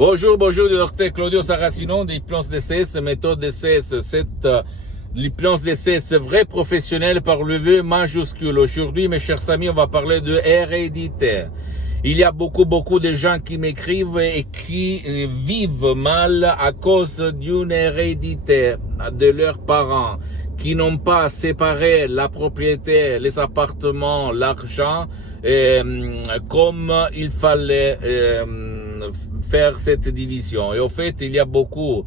Bonjour, bonjour, du docteur Claudio Saracino de l'hypnose DCS, méthode DCS. L'hypnose DCS vrai professionnel par le V majuscule. Aujourd'hui, mes chers amis, on va parler de hérédité. Il y a beaucoup de gens qui m'écrivent et qui vivent mal à cause d'une hérédité de leurs parents, qui n'ont pas séparé la propriété, les appartements, l'argent, comme il fallait faire cette division. Et au fait, il y a beaucoup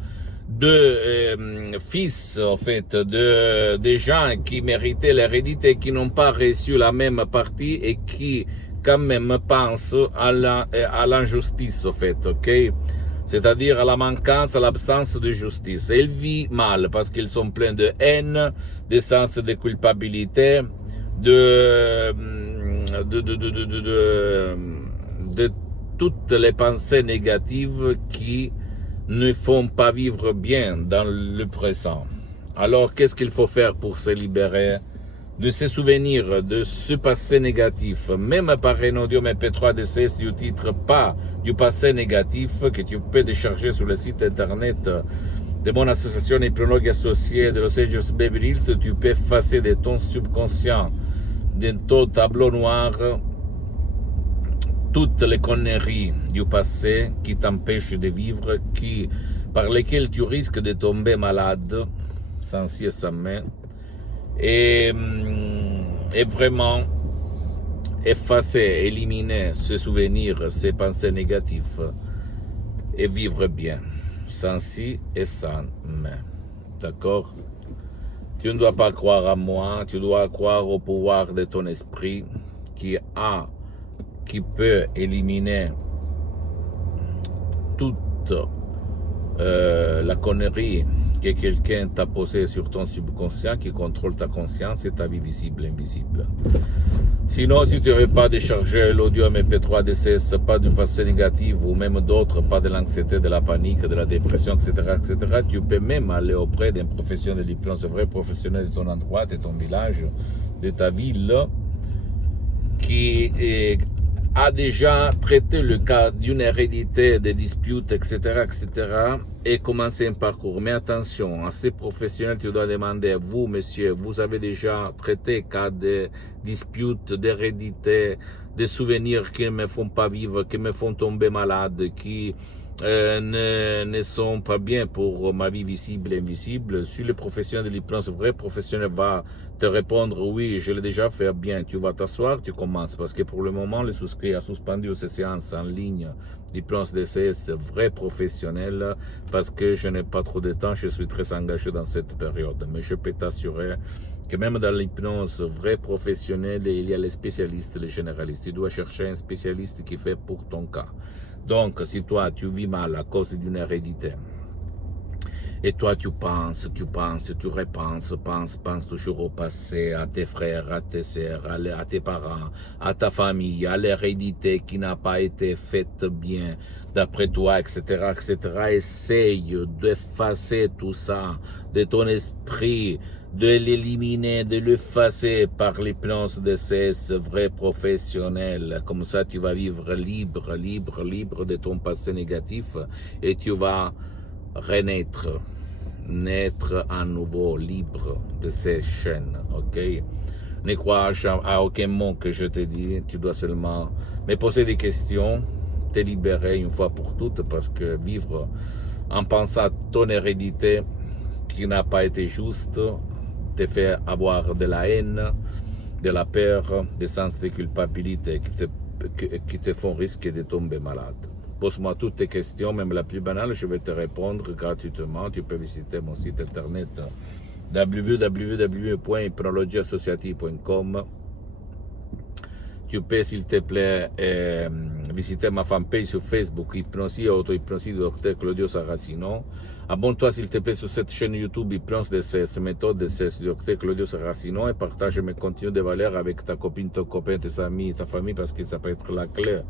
de fils, en fait, de gens qui méritaient l'hérédité, qui n'ont pas reçu la même partie et qui quand même pensent à l'injustice, en fait, ok? C'est-à-dire à la manquance, à l'absence de justice. Ils vivent mal parce qu'ils sont pleins de haine, de sens de culpabilité, de toutes les pensées négatives qui ne font pas vivre bien dans le présent. Alors, qu'est-ce qu'il faut faire pour se libérer de ces souvenirs, de ce passé négatif, même par un audio MP3 DCS du titre pas du passé négatif que tu peux décharger sur le site internet de mon association hypnologue associée de Los Angeles Beverly Hills. Tu peux effacer de ton subconscient, de ton tableau noir, toutes les conneries du passé qui t'empêchent de vivre, par lesquelles tu risques de tomber malade, sans ci et sans mais, et vraiment effacer, éliminer ces souvenirs, ces pensées négatives, et vivre bien, sans ci et sans mais. D'accord? Tu ne dois pas croire à moi, tu dois croire au pouvoir de ton esprit qui peut éliminer toute la connerie que quelqu'un t'a posée sur ton subconscient, qui contrôle ta conscience et ta vie visible et invisible. Sinon, si tu ne veux pas décharger l'audio MP3 DCS, pas du passé négatif ou même d'autres, pas de l'anxiété, de la panique, de la dépression, etc., tu peux même aller auprès d'un professionnel de l'hypnose, vrai professionnel de ton endroit, de ton village, de ta ville, qui a déjà traité le cas d'une hérédité, des disputes, etc., et commencé un parcours. Mais attention, à ces professionnels, tu dois demander, vous, monsieur, vous avez déjà traité cas de disputes, d'hérédité, des souvenirs qui ne me font pas vivre, qui me font tomber malade, qui ne sont pas bien pour ma vie visible et invisible. Si le professionnel de l'hypnose, vrai professionnel, va te répondre oui, je l'ai déjà fait bien, tu vas t'asseoir, tu commences, parce que pour le moment, le souscrit a suspendu ces séances en ligne d'hypnose DCS vrai professionnel, parce que je n'ai pas trop de temps, je suis très engagé dans cette période. Mais je peux t'assurer que même dans l'hypnose vrai professionnel, il y a les spécialistes, les généralistes. Tu dois chercher un spécialiste qui fait pour ton cas. Donc, si toi, tu vis mal à cause d'une hérédité, et toi, tu repenses, penses toujours au passé, à tes frères, à tes sœurs, à tes parents, à ta famille, à l'hérédité qui n'a pas été faite bien d'après toi, etc., Essaye d'effacer tout ça de ton esprit, de l'éliminer, de l'effacer par l'hypnose DCS vrai professionnel. Comme ça, tu vas vivre libre de ton passé négatif et tu vas renaître, naître à nouveau libre de ces chaînes, ok? Ne crois à aucun mot que je te dis, tu dois seulement me poser des questions, te libérer une fois pour toutes, parce que vivre en pensant à ton hérédité qui n'a pas été juste te fait avoir de la haine, de la peur, des sens de culpabilité qui te font risquer de tomber malade. Pose-moi toutes tes questions, même la plus banale, je vais te répondre gratuitement. Tu peux visiter mon site internet www.hypnologieassociative.com. Tu peux, s'il te plaît, visiter ma fanpage sur Facebook, Hypnosie et Auto-Hypnosie du Dr Claudio Saracino. Abonne-toi, s'il te plaît, sur cette chaîne YouTube Hypnose DCS, méthode DCS du Dr Claudio Saracino, et partage mes contenus de valeur avec ta copine, ton copain, tes amis, ta famille, parce que ça peut être la clé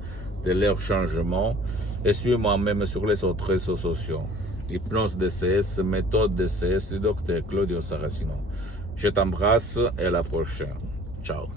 de leur changement. Et suis-moi même sur les autres réseaux sociaux. Hypnose DCS, méthode DCS du Dr Claudio Saracino. Je t'embrasse et à la prochaine. Ciao.